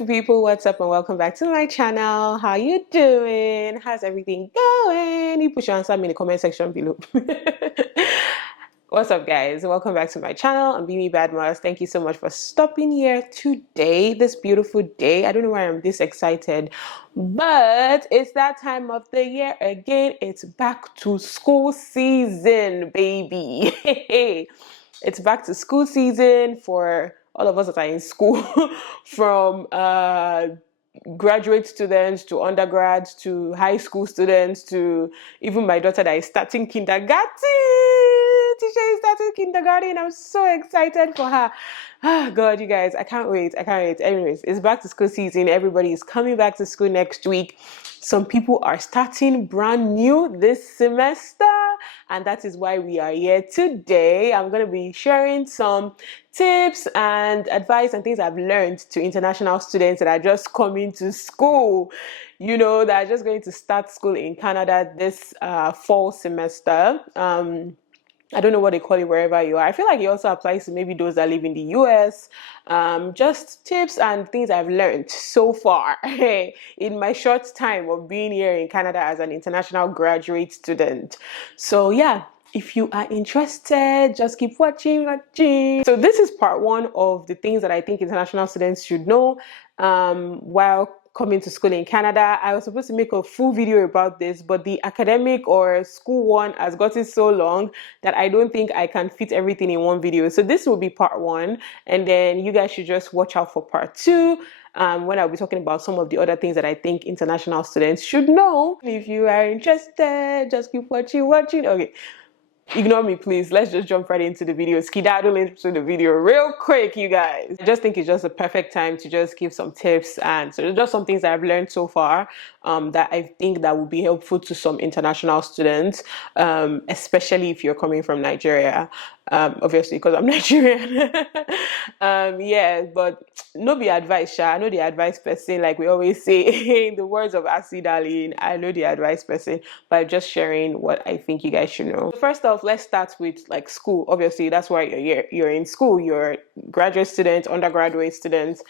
beautiful people, what's up and welcome back to my channel. How you doing? How's everything going? You push your answer me in the comment section below. What's up guys, welcome back to my channel. I'm Bemi Badmus. Thank you so much for stopping here today, this beautiful day. I don't know why I'm this excited, but it's that time of the year again. It's back to school season, baby. It's back to school season for all of us that are in school, from graduate students to undergrads to high school students to even my daughter that is starting kindergarten. Teacher is starting kindergarten. I'm so excited for her. Ah, God, you guys, I can't wait. I can't wait. Anyways, it's back to school season. Everybody is coming back to school next week. Some people are starting brand new this semester, and that is why we are here today. I'm going to be sharing some tips and advice and things I've learned to international students that are just coming to school, you know, that are just going to start school in Canada this fall semester. I don't know what they call it wherever you are. I feel like it also applies to maybe those that live in the US. Just tips and things I've learned so far in my short time of being here in Canada as an international graduate student. So yeah, if you are interested, just keep watching. So this is part one of the things that I think international students should know while coming to school in Canada. I was supposed to make a full video about this, but the academic or school one has gotten so long that I don't think I can fit everything in one video. So this will be part one, and then you guys should just watch out for part two, when I'll be talking about some of the other things that I think international students should know. If you are interested, just keep watching. Okay. Ignore me, please. Let's just jump right into the video. Skedaddle into the video real quick, you guys. I just think it's just a perfect time to just give some tips, and so just some things that I've learned so far that I think that would be helpful to some international students, especially if you're coming from Nigeria. Obviously, because I'm Nigerian. Yeah, but no be advice, Sha. I know the advice person, like we always say in the words of Asi Darling. I know the advice person, but I'm just sharing what I think you guys should know. First off, let's start with like school. Obviously, that's why you're in school. You're a graduate student, undergraduate student.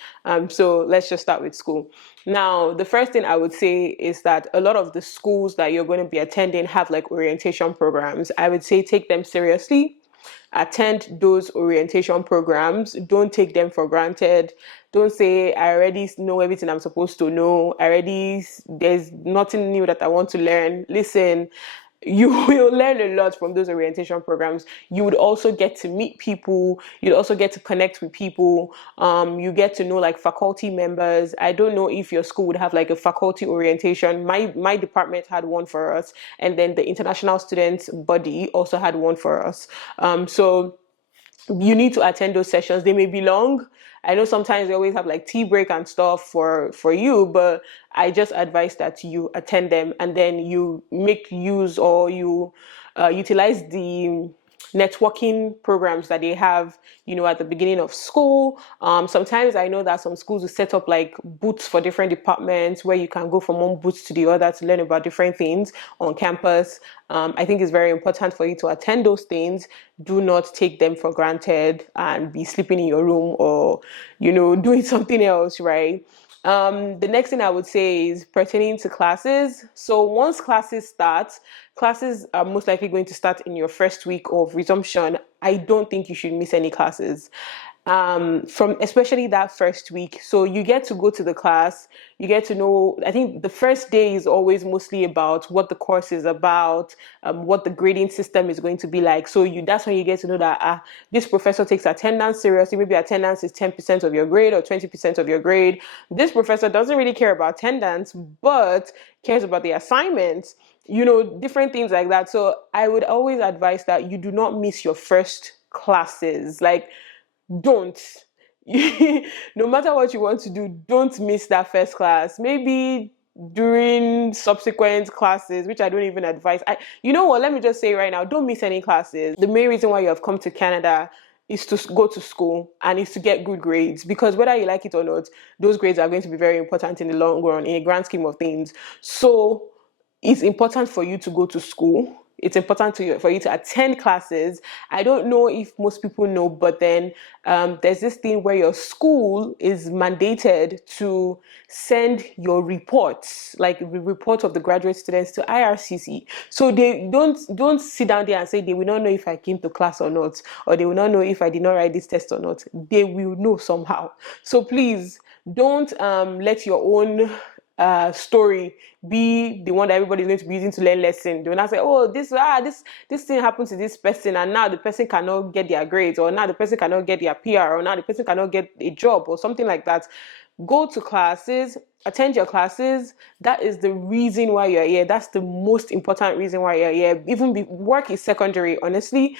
So let's just start with school. Now, the first thing I would say is that a lot of the schools that you're going to be attending have like orientation programs. I would say take them seriously. Attend those orientation programs. Don't take them for granted. Don't say, I already know everything I'm supposed to know. There's nothing new that I want to learn. Listen, you will learn a lot from those orientation programs. You would also get to meet people. You'd also get to connect with people. You get to know like faculty members. I don't know if your school would have like a faculty orientation. My department had one for us, and then the international students body also had one for us. So you need to attend those sessions. They may be long. I know sometimes they always have like tea break and stuff for you, but I just advise that you attend them, and then you make use or you utilize the networking programs that they have, you know, at the beginning of school. Sometimes I know that some schools will set up like booths for different departments where you can go from one booth to the other to learn about different things on campus. I think it's very important for you to attend those things. Do not take them for granted and be sleeping in your room or, you know, doing something else, right? The next thing I would say is pertaining to classes. So once classes start, classes are most likely going to start in your first week of resumption. I don't think you should miss any classes. From especially that first week. So you get to go to the class, you get to know, I think the first day is always mostly about what the course is about, what the grading system is going to be like. So that's when you get to know that this professor takes attendance seriously. Maybe attendance is 10% of your grade or 20% of your grade. This professor doesn't really care about attendance, but cares about the assignments, you know, different things like that. So I would always advise that you do not miss your first classes. Like, don't. No matter what you want to do, don't miss that first class. Maybe during subsequent classes, which I don't even advise. You know what, let me just say right now, don't miss any classes. The main reason why you have come to Canada is to go to school and is to get good grades, because whether you like it or not, those grades are going to be very important in the long run, in a grand scheme of things. So it's important for you to go to school. it's important for you to attend classes. I don't know if most people know, but then there's this thing where your school is mandated to send your reports, like the report of the graduate students, to IRCC. So they don't sit down there and say they will not know if I came to class or not, or they will not know if I did not write this test or not. They will know somehow. So please don't let your own story be the one that everybody's going to be using to learn lesson. They will not say, oh, this thing happened to this person, and now the person cannot get their grades, or now the person cannot get their PR, or now the person cannot get a job, or something like that. Go to classes, attend your classes. That is the reason why you're here. That's the most important reason why you're here. Work is secondary, honestly.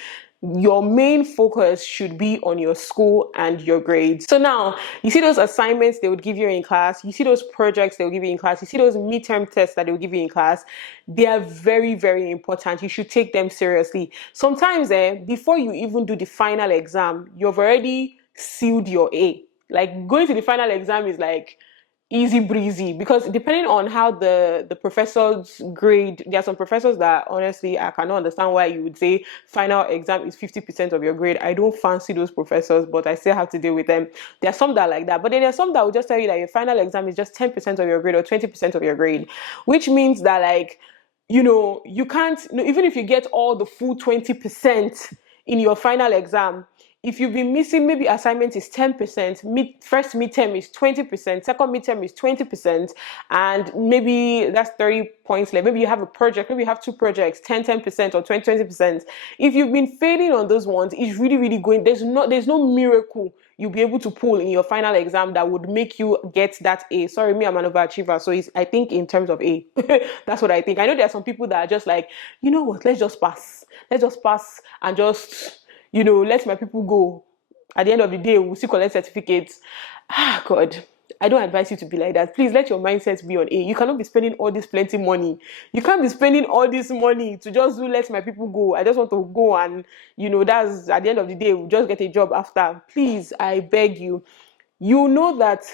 Your main focus should be on your school and your grades. So now, you see those assignments they would give you in class, you see those projects they will give you in class, you see those midterm tests that they will give you in class. They are very, very important. You should take them seriously. Sometimes, before you even do the final exam, you've already sealed your A. Like, going to the final exam is like easy breezy, because depending on how the professors grade, there are some professors that honestly I cannot understand why you would say final exam is 50% of your grade. I don't fancy those professors, but I still have to deal with them. There are some that are like that, but then there are some that will just tell you that your final exam is just 10% of your grade or 20% of your grade, which means that, like, you can't, even if you get all the full 20% in your final exam, if you've been missing, maybe assignment is 10%, first midterm is 20%, second midterm is 20%, and maybe that's 30 points left. Maybe you have a project, maybe you have two projects, 10% or 20%. If you've been failing on those ones, it's really, really going, there's no miracle you'll be able to pull in your final exam that would make you get that A. Sorry, me, I'm an overachiever, so I think in terms of A. That's what I think. I know there are some people that are just like, you know what, let's just pass and just, let my people go. At the end of the day, we'll still collect certificates. God, I don't advise you to be like that. Please let your mindset be on A. You cannot be spending all this plenty money. You can't be spending all this money to just let my people go. I just want to go, and that's at the end of the day, we'll just get a job after. Please, I beg you. You know that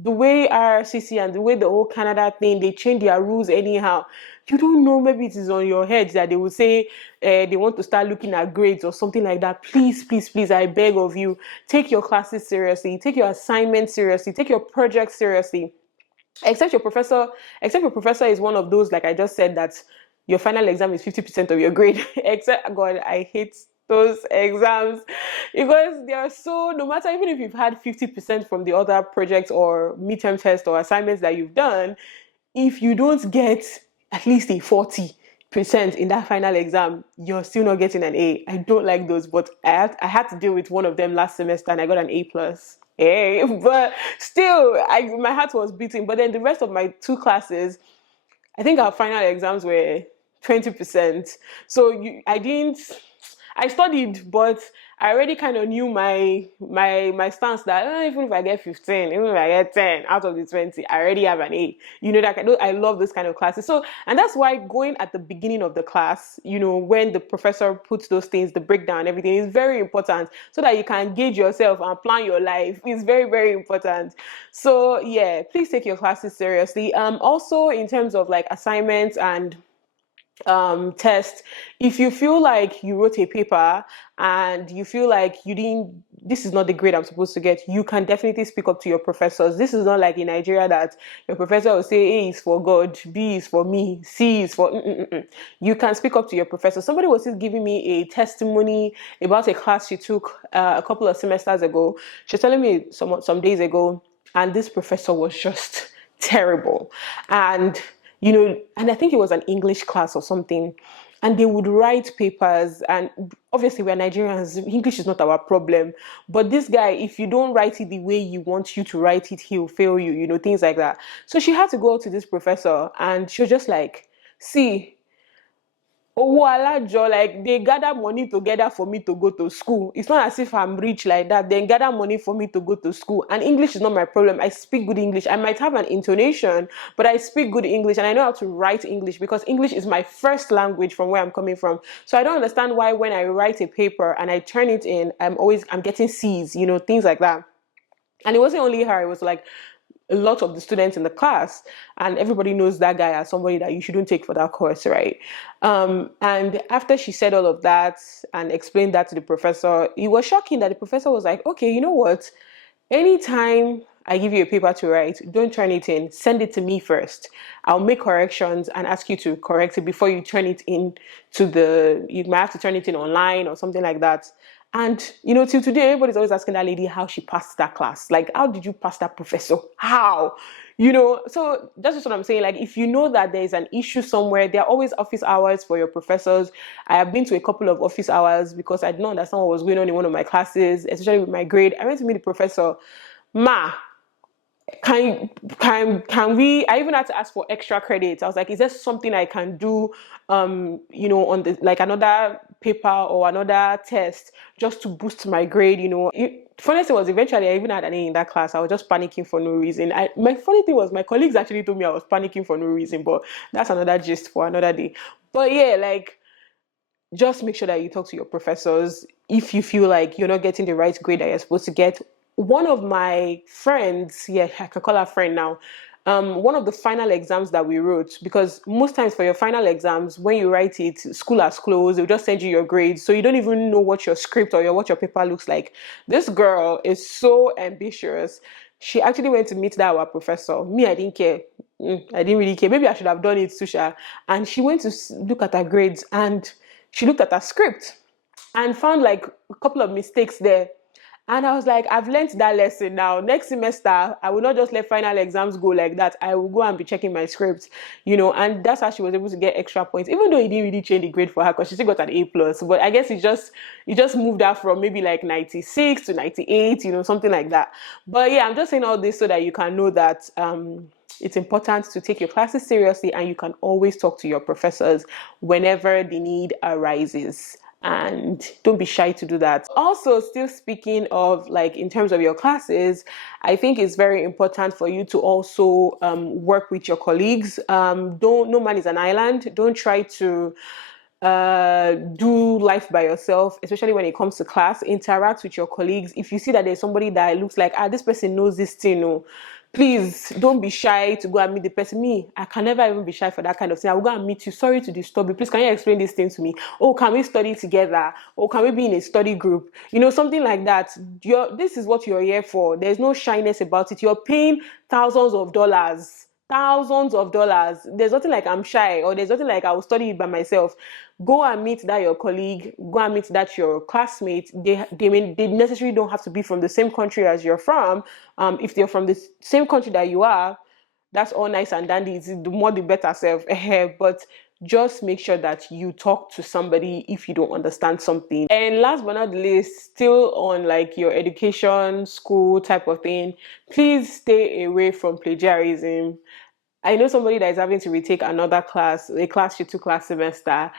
the way RCC and the way the whole Canada thing, they change their rules anyhow. You don't know, maybe it is on your head that they will say they want to start looking at grades or something like that. Please, please, please, I beg of you, take your classes seriously, take your assignments seriously, take your projects seriously. Except your professor is one of those, like I just said, that your final exam is 50% of your grade. Except, God, I hate those exams, because they are so, no matter, even if you've had 50% from the other projects or midterm test or assignments that you've done, if you don't get at least a 40% in that final exam, you're still not getting an A. I don't like those, but I had to deal with one of them last semester and I got an A plus. Hey, but still, my heart was beating. But then the rest of my two classes, I think our final exams were 20%. So I studied, but I already kind of knew my stance that even if I get 15, even if I get 10 out of the 20, I already have an A. I love this kind of classes. So, and that's why going at the beginning of the class, when the professor puts those things, the breakdown, everything is very important, so that you can gauge yourself and plan your life. It's very, very important. So yeah, please take your classes seriously. Also in terms of like assignments and test, if you feel like you wrote a paper and you feel like this is not the grade I'm supposed to get, you can definitely speak up to your professors. This is not like in Nigeria that your professor will say A is for God, B is for me, C is for You can speak up to your professor. Somebody was just giving me a testimony about a class she took a couple of semesters ago. She was telling me some days ago, and this professor was just terrible. And and I think it was an English class or something, and they would write papers, and obviously we're Nigerians, English is not our problem, but this guy, if you don't write it the way you want you to write it, he'll fail you, things like that. So she had to go to this professor, and she was just like, see, like they gather money together for me to go to school. It's not as if I'm rich like that. They gather money for me to go to school. And English is not my problem. I speak good English. I might have an intonation, but I speak good English, and I know how to write English, because English is my first language from where I'm coming from. So I don't understand why when I write a paper and I turn it in, I'm getting C's, things like that. And it wasn't only her. It was like a lot of the students in the class, and everybody knows that guy as somebody that you shouldn't take for that course, right? And after she said all of that and explained that to the professor, it was shocking that the professor was like, okay, you know what? Anytime I give you a paper to write, don't turn it in. Send it to me first. I'll make corrections and ask you to correct it before you turn it in you might have to turn it in online or something like that. And, till today, everybody's always asking that lady how she passed that class. Like, how did you pass that professor? How? So that's just what I'm saying. Like, if you know that there is an issue somewhere, there are always office hours for your professors. I have been to a couple of office hours because I did not understand what was going on in one of my classes, especially with my grade. I went to meet the professor. Ma, can we, I even had to ask for extra credits. I was like, is there something I can do on the, like, another paper or another test just to boost my grade? Funny thing was, eventually I even had an A in that class. I was just panicking for no reason. My funny thing was, my colleagues actually told me I was panicking for no reason, but that's another gist for another day. But yeah, like, just make sure that you talk to your professors if you feel like you're not getting the right grade that you're supposed to get. One of my friends, yeah, I can call her friend now, one of the final exams that we wrote, because most times for your final exams, when you write it, school has closed, they'll just send you your grades, so you don't even know what your script or what your paper looks like. This girl is so ambitious. She actually went to meet that our professor. Me, I didn't care. I didn't really care. Maybe I should have done it, Susha. And she went to look at her grades, and she looked at her script and found like a couple of mistakes there. And I was like, I've learned that lesson now. Next semester, I will not just let final exams go like that. I will go and be checking my script, and that's how she was able to get extra points, even though it didn't really change the grade for her because she still got an A plus. But I guess it just moved her from maybe like 96 to 98, something like that. But yeah, I'm just saying all this so that you can know that it's important to take your classes seriously, and you can always talk to your professors whenever the need arises. And don't be shy to do that. Also, still speaking of, like, in terms of your classes, I think it's very important for you to also work with your colleagues. No man is an island. Don't try to do life by yourself, especially when it comes to class. Interact with your colleagues. If you see that there's somebody that looks like, this person knows this thing, please don't be shy to go and meet the person. Me, I can never even be shy for that kind of thing. I will go and meet you. Sorry to disturb you. Please, can you explain this thing to me? Oh, can we study together? Or can we be in a study group? Something like that. This is what you're here for. There's no shyness about it. You're paying thousands of dollars. Thousands of dollars. There's nothing like I'm shy, or there's nothing like I will study it by myself. Go and meet that your colleague. Go and meet that your classmate. They necessarily don't have to be from the same country as you're from. If they're from the same country that you are, that's all nice and dandy. It's the more the better self. But just make sure that you talk to somebody if you don't understand something. And last but not least, still on like your education, school type of thing, please stay away from plagiarism. I know somebody that is having to retake another class, a class she took last semester.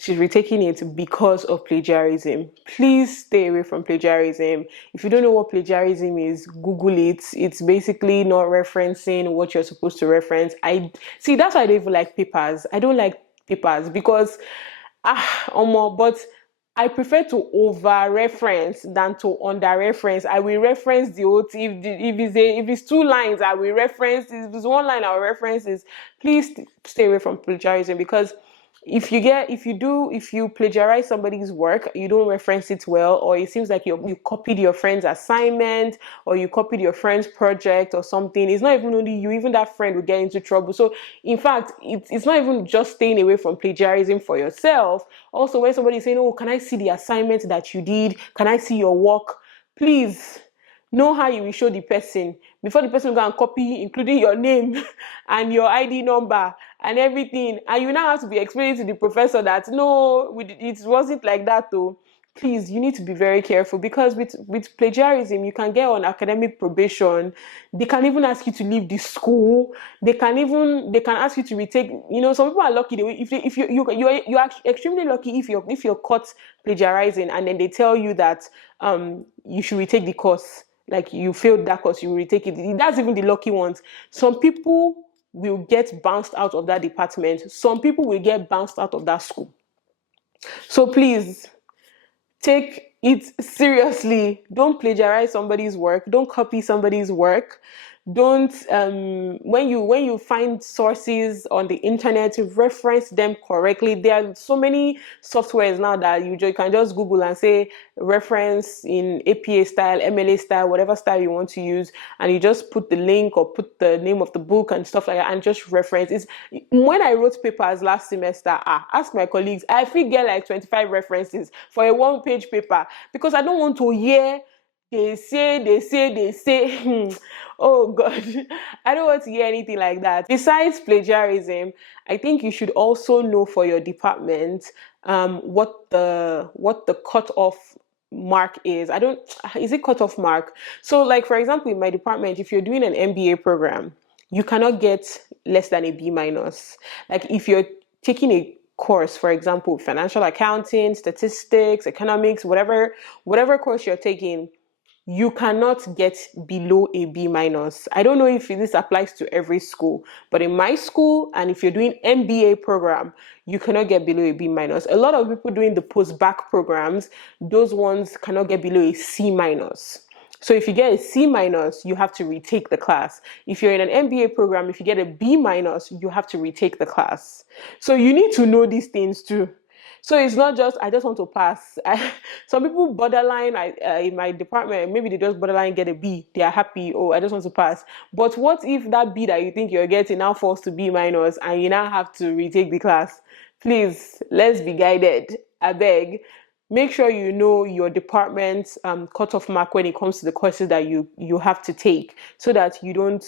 She's retaking it because of plagiarism. Please stay away from plagiarism. If you don't know what plagiarism is, Google it. It's basically not referencing what you're supposed to reference. That's why I don't even like papers. I don't like papers because but I prefer to over-reference than to under-reference. I will reference the whole thing. If it's 2 lines, I will reference. If it's 1 line, I will reference this. Please stay away from plagiarism, because if you plagiarize somebody's work, you don't reference it well, or it seems like you copied your friend's assignment, or you copied your friend's project or something, it's not even only you, even that friend will get into trouble. So in fact, it's not even just staying away from plagiarism for yourself. Also, when somebody is saying, oh, can I see the assignment that you did? Can I see your work? Please know how you will show the person before the person will go and copy, including your name and your ID number and everything. And you now have to be explaining to the professor that, no, it wasn't like that though. Please, you need to be very careful, because with plagiarism, you can get on academic probation. They can even ask you to leave the school. They can ask you to retake. Some people are lucky. You're extremely lucky if you're caught plagiarizing, and then they tell you that you should retake the course. Like, you failed that course, you will retake it. That's even the lucky ones. Some people will get bounced out of that department. Some people will get bounced out of that school. So please, take it seriously. Don't plagiarize somebody's work. Don't copy somebody's work. Don't when you find sources on the internet, reference them correctly. There are so many softwares now that you can just Google and say reference in APA style, MLA style, whatever style you want to use, and you just put the link or put the name of the book and stuff like that and just reference. It's when I wrote papers last semester, ask my colleagues, I feel get like 25 references for a 1-page paper because I don't want to hear they say. Oh God, I don't want to hear anything like that. Besides plagiarism, I think you should also know for your department what the cutoff mark is. Is it cutoff mark? So like for example, in my department, if you're doing an MBA program, you cannot get less than a B minus. Like if you're taking a course, for example, financial accounting, statistics, economics, whatever course you're taking, you cannot get below a B minus. I don't know if this applies to every school, but in my school, and if you're doing MBA program, you cannot get below a B minus. A lot of people doing the post-bac programs, those ones cannot get below a C minus. So if you get a C minus, you have to retake the class. If you're in an MBA program, if you get a B minus, you have to retake the class. So you need to know these things too. So it's not just, I just want to pass. Some people borderline in my department, maybe they just borderline get a B. They are happy, oh, I just want to pass. But what if that B that you think you're getting now falls to B minus and you now have to retake the class? Please, let's be guided. I beg. Make sure you know your department's cutoff mark when it comes to the courses that you have to take so that you don't,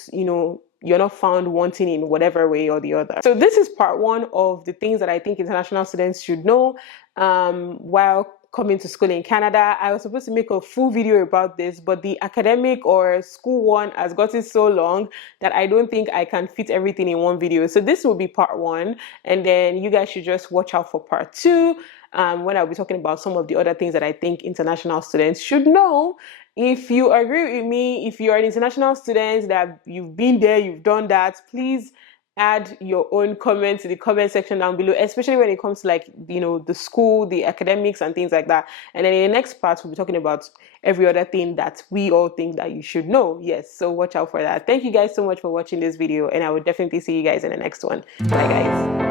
you're not found wanting in whatever way or the other. So this is part one of the things that I think international students should know while coming to school in Canada. I was supposed to make a full video about this, but the academic or school one has gotten so long that I don't think I can fit everything in one video. So this will be part one, and then you guys should just watch out for part two when I'll be talking about some of the other things that I think international students should know. If you agree with me, if you're an international student that you've been there, you've done that, please add your own comment to the comment section down below, especially when it comes to like, the school, the academics and things like that. And then in the next part, we'll be talking about every other thing that we all think that you should know. Yes, so watch out for that. Thank you guys so much for watching this video, and I will definitely see you guys in the next one. Bye guys.